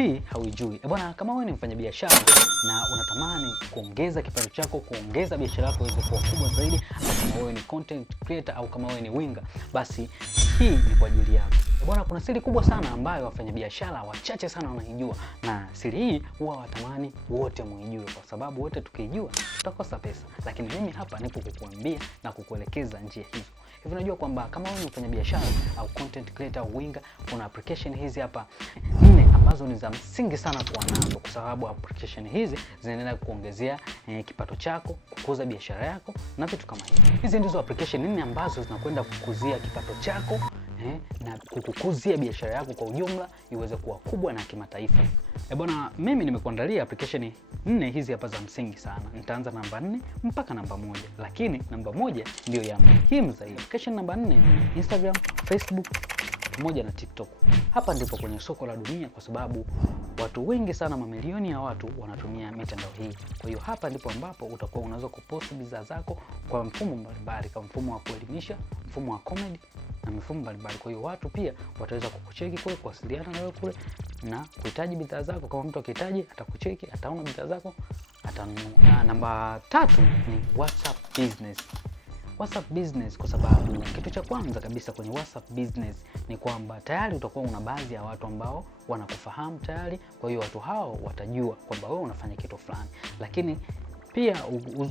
hii hauijui. Bwana, kama wewe ni mfanyabiashara na unatamani kuongeza kipato chako, kuongeza biashara yako iweze kuwa kubwa zaidi, kama wewe ni content creator au kama wewe ni winga, basi hii ni kwa ajili yako. Bwana, kuna siri kubwa sana ambayo wafanyabiashara wachache sana wanaijua, na siri hii huwa watamani wote muijue, kwa sababu wote tukijua tutakosa pesa. Lakini mimi hapa nipo kukuambia na kukuelekeza njia hizo. Hivi unajua kwamba kama wewe ni mfanyabiashara au content creator au winga, kuna application hizi hapa 4 ambazo ni za msingi sana kuwa nazo, kwa sababu application hizi zinaenda kuongezea kipato chako, kukuza biashara yako na vitu kama hivi. Hizi ndizo application 4 ambazo zinakwenda kukuzia kipato chako na kukukuzia biashara yako kwa ujumla iweze kuwa kubwa na kimataifa. Bwana, mimi nimekuandalia application 4 hizi hapa za msingi sana. Nitaanza namba 4 mpaka namba 1, lakini namba 1 ndio ya muhimu zaidi. Application namba 4 ni Instagram, Facebook pamoja na TikTok. Hapa ndipo kwenye soko la dunia, kwa sababu watu wengi sana, mamilioni ya watu wanatumia mitandao hii. Kwa hiyo hapa ndipo ambapo utakuwa unaweza kupost bidhaa zako kwa mfumo mbalimbali, kama mfumo wa kuelimisha, mfumo wa comedy na mifumo mbalimbali. Kwa hiyo watu pia wataweza kukucheki kule, kuwasiliana na wewe kule na kuhitaji bidhaa zako. Kama mtu akihitaji atakucheki, ataona bidhaa zako, atanunua. Namba 3 ni WhatsApp Business. WhatsApp Business, kwa sababu kitu cha kwanza kabisa kwenye WhatsApp Business ni kwamba tayari utakuwa una baadhi ya watu ambao wanakufahamu tayari. Kwa hiyo watu hao watajua kwamba wewe unafanya kitu fulani. Lakini pia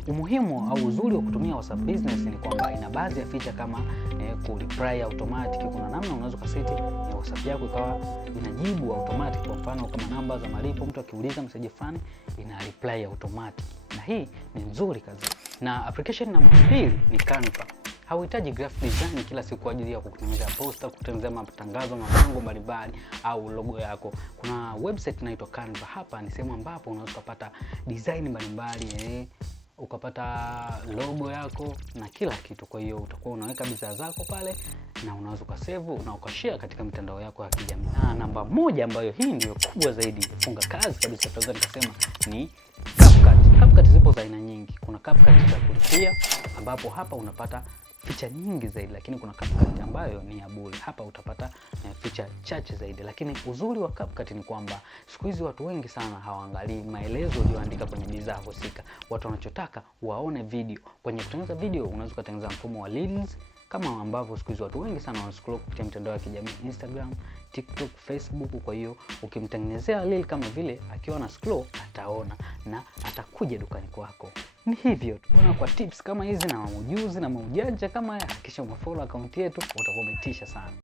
umuhimu au uzuri wa kutumia WhatsApp Business ni kwamba ina baadhi ya feature kama ku-reply automatic. Kuna namna unaweza kuseti WhatsApp yako ikawa inajibu automatic. Kwa mfano kama namba za malipo, mtu akiuliza message fulani ina reply automatic, na hii ni nzuri kabisa. Na application namba 2 ni Canva. Hauhitaji graphic design kila siku kwa ajili ya kutengeneza poster, kutengeneza matangazo, mabango mbalimbali au logo yako. Kuna website inaitwa Canva. Hapa ni sehemu ambapo unaweza kupata design mbalimbali, ukapata logo yako na kila kitu. Kwa hiyo utakuwa unaweka bidhaa zako pale na unaweza ukasave na ukashare katika mitandao yako ya kijamii. Na namba 1 ambayo hii ndio kubwa zaidi, funga kazi kabisa, tunaweza nikasema ni CapCut. CapCut zipo za aina nyingi. Kuna CapCut za kulipia ambapo hapa unapata feature nyingi zaidi, lakini kuna CapCut ambayo ni ya bure. Hapa utapata feature chache zaidi. Lakini uzuri wa CapCut ni kwamba siku hizi watu wengi sana hawaangalii maelezo uliyoandika kwenye bidhaa husika. Watu wanachotaka waone video. Kwenye kutengeneza video unaweza kutengeneza mfumo wa Reels, kama ambavyo siku hizi watu wengi sana wanascroll kupitia mitandao ya kijamii, Instagram, TikTok, Facebook. Kwa hiyo ukimtengenezea reel kama vile, akiwa na scroll ataona na atakuja dukani kwako. Ni hivyo tu. Kwa tips kama hizi na ujuzi na maujanja kama haya, hakikisha umefollow account yetu, utakuwa umetisha sana.